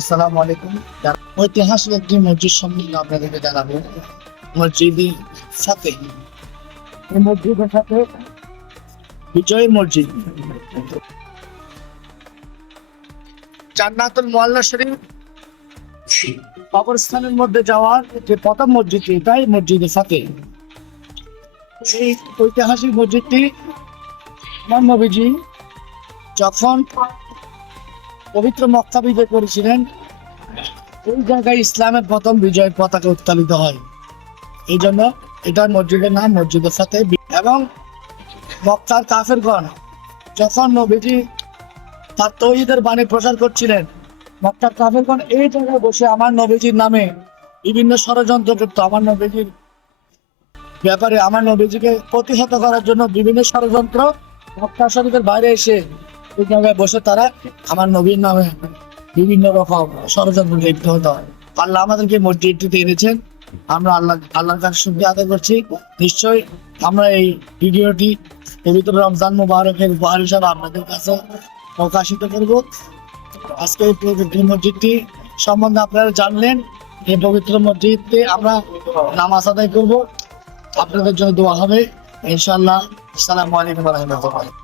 আসসালামু আলাইকুম। ঐতিহাসিক একটি মসজিদ সম্বন্ধে আপনাদেরকে জানাবো। মসজিদে সাথে এই মসজিদের সাথে বিজয় মসজিদ, জান্নাতুল মুআল্লা শরীফ কবরস্থানের মধ্যে যাওয়ার যে প্রথম মসজিদ, এটাই মসজিদের সাথে। এই ঐতিহাসিক মসজিদটি আমার নবীজি যখন পবিত্র মক্কা বিজয় করেছিলেন, এই জায়গায় ইসলামের প্রথম বিজয়ের পতাকা উত্তোলিত হয়। এই জন্য এটার মসজিদের নাম মসজিদের সাথে। এবং মক্কার কাফেরগণ যখন নবীজি তার তৌহিদের বাণী প্রচার করছিলেন, মক্কার কাফেরগণ এই জায়গায় বসে আমার নবীজির নামে বিভিন্ন ষড়যন্ত্র করতো। আমার নবীজির ব্যাপারে, আমার নবীজিকে প্রতিহত করার জন্য বিভিন্ন ষড়যন্ত্র, মক্কা শরীফের বাইরে এসে এই জায়গায় বসে তারা আমার নবীর নামে বিভিন্ন রকম ষড়যন্ত্র লিপ্ত হতো। আল্লাহ আমাদেরকে মসজিদটিতে এনেছেন, আমরা আল্লাহর কাছে শুকরিয়া আদায় করছি। নিশ্চয়ই আমরা এই ভিডিওটি পবিত্র রমজান মুবারকের উপহার হিসাবে আপনাদের কাছে প্রকাশিত করব। আজকে এই পবিত্র মসজিদটি সম্বন্ধে আপনারা জানলেন। এই পবিত্র মসজিদে আমরা নামাজ আদায় করব, আপনাদের জন্য দোয়া হবে ইনশাআল্লাহ। আসসালামু আলাইকুম ওয়া রাহমাতুল্লাহ।